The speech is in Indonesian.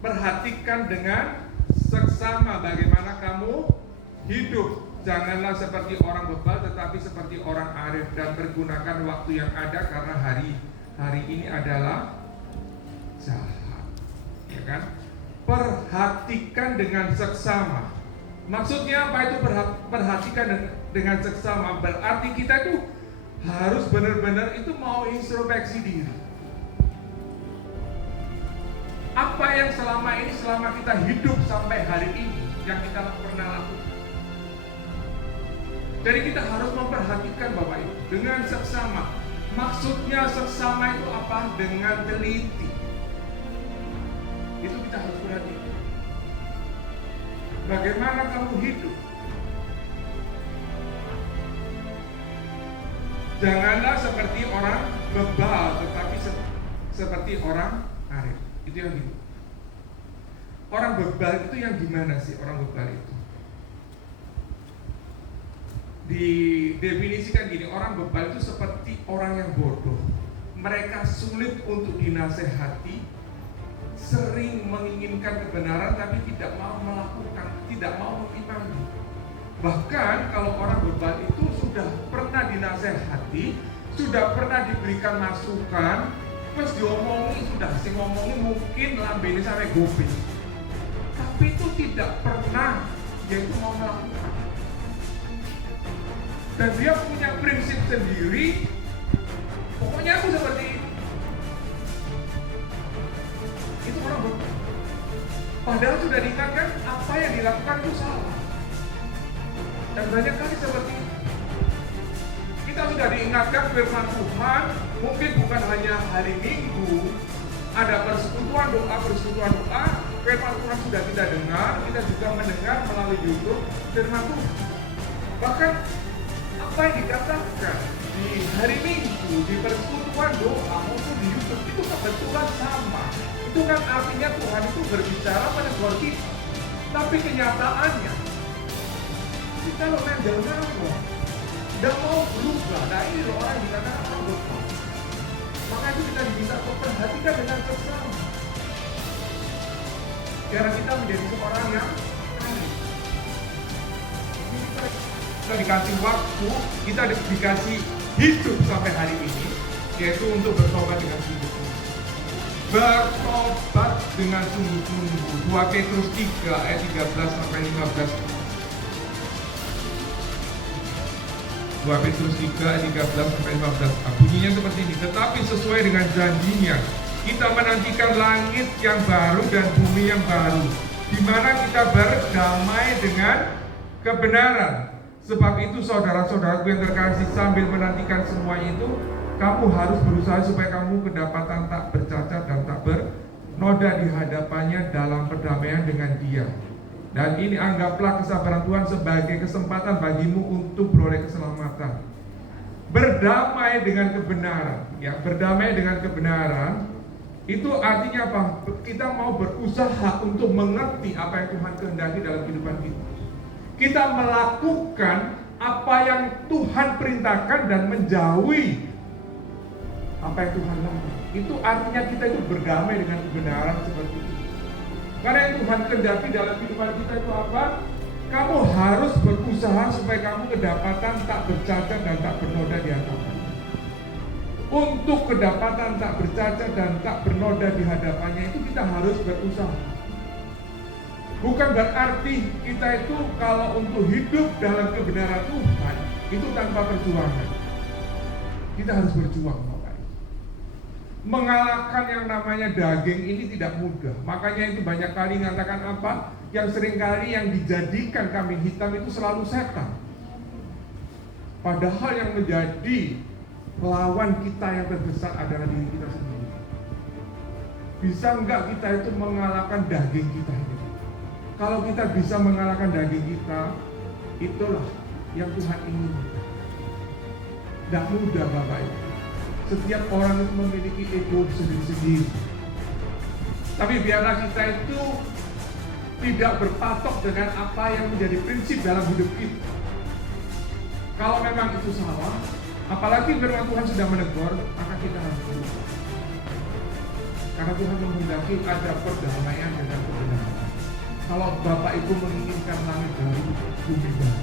perhatikan dengan seksama bagaimana kamu hidup. Janganlah seperti orang bebal, tetapi seperti orang arif, dan pergunakan waktu yang ada, karena hari ini adalah jahat. Ya kan? Perhatikan dengan seksama. Maksudnya apa itu perhatikan dengan seksama? Berarti kita itu harus benar-benar itu mau introspeksi diri. Apa yang selama kita hidup sampai hari ini yang kita pernah lakukan. Jadi kita harus memperhatikan Bapak Ibu dengan seksama. Maksudnya seksama itu apa? Dengan teliti. Itu kita harus perhatikan. Bagaimana kamu hidup? Janganlah seperti orang bebal, tetapi seperti orang arif. Itu yang gitu. Orang bebal itu yang gimana sih orang bebal itu? Didefinisikan gini, orang bebal itu seperti orang yang bodoh. Mereka sulit untuk dinasehati, sering menginginkan kebenaran tapi tidak mau melakukan, tidak mau mengimani. Bahkan kalau orang bebal itu sudah pernah dinasehati, sudah pernah diberikan masukan, terus diomongi, sudah sih ngomongin mungkin lambene sampai gobe, tapi itu tidak pernah yaitu mau melakukan. Dan dia punya prinsip sendiri, pokoknya aku seperti itu. Itu orang bebal. Padahal sudah diingatkan apa yang dilakukan itu salah. Dan banyak kali seperti itu. Kita sudah diingatkan firman Tuhan, mungkin bukan hanya hari Minggu, ada persekutuan doa, firman Tuhan sudah kita dengar, kita juga mendengar melalui YouTube firman Tuhan. Bahkan apa yang dikatakan di hari Minggu, di persekutuan doa maupun di YouTube itu kebetulan sama. Itu kan artinya Tuhan itu berbicara pada kita. Tapi kenyataannya kita lo nempel-nempel, tidak mau berubah. Nah ini loh orang yang dikatakan orang bebal. Maka itu kita bisa memperhatikan dengan seksama. Karena kita menjadi seorang yang arif. Kita dikasih waktu, kita dikasih hidup sampai hari ini, yaitu untuk bertobat dengan sungguh-sungguh. Bertobat dengan sungguh-sungguh. 2 Petrus 3 ayat 13 sampai 15. 2 Petrus 3 ayat 13 sampai 15. Bunyinya seperti ini. Tetapi sesuai dengan janjinya, kita menantikan langit yang baru dan bumi yang baru, di mana kita berdamai dengan kebenaran. Sebab itu saudara-saudaraku yang terkasih, sambil menantikan semuanya itu, kamu harus berusaha supaya kamu kedapatan tak bercacat dan tak bernoda di hadapannya dalam perdamaian dengan Dia. Dan ini anggaplah kesabaran Tuhan sebagai kesempatan bagimu untuk beroleh keselamatan. Berdamai dengan kebenaran, ya, berdamai dengan kebenaran itu artinya apa? Kita mau berusaha untuk mengerti apa yang Tuhan kehendaki dalam kehidupan kita. Kita melakukan apa yang Tuhan perintahkan dan menjauhi apa yang Tuhan lakukan. Itu artinya kita itu berdamai dengan kebenaran seperti itu. Karena yang Tuhan kehendaki dalam kehidupan kita itu apa? Kamu harus berusaha supaya kamu kedapatan tak bercacat dan tak bernoda di hadapannya. Untuk kedapatan tak bercacat dan tak bernoda di hadapannya itu kita harus berusaha. Bukan berarti kita itu kalau untuk hidup dalam kebenaran Tuhan itu tanpa perjuangan. Kita harus berjuang, Bapak. Mengalahkan yang namanya daging ini tidak mudah. Makanya itu banyak kali mengatakan apa? Yang seringkali yang dijadikan kambing hitam itu selalu setan. Padahal yang menjadi lawan kita yang terbesar adalah diri kita sendiri. Bisa enggak kita itu mengalahkan daging kita ini? Kalau kita bisa mengalahkan daging kita, itulah yang Tuhan inginkan. Tidak mudah Bapak Ibu. Setiap orang itu memiliki ego sendiri-sendiri. Tapi biarlah kita itu tidak berpatok dengan apa yang menjadi prinsip dalam hidup kita. Kalau memang itu salah, apalagi firman Tuhan sudah menegur, maka kita harus berubah. Karena Tuhan menghendaki ada perdamaian dengan kebenaran. Kalau Bapak Ibu menginginkan langit baru, bumi baru,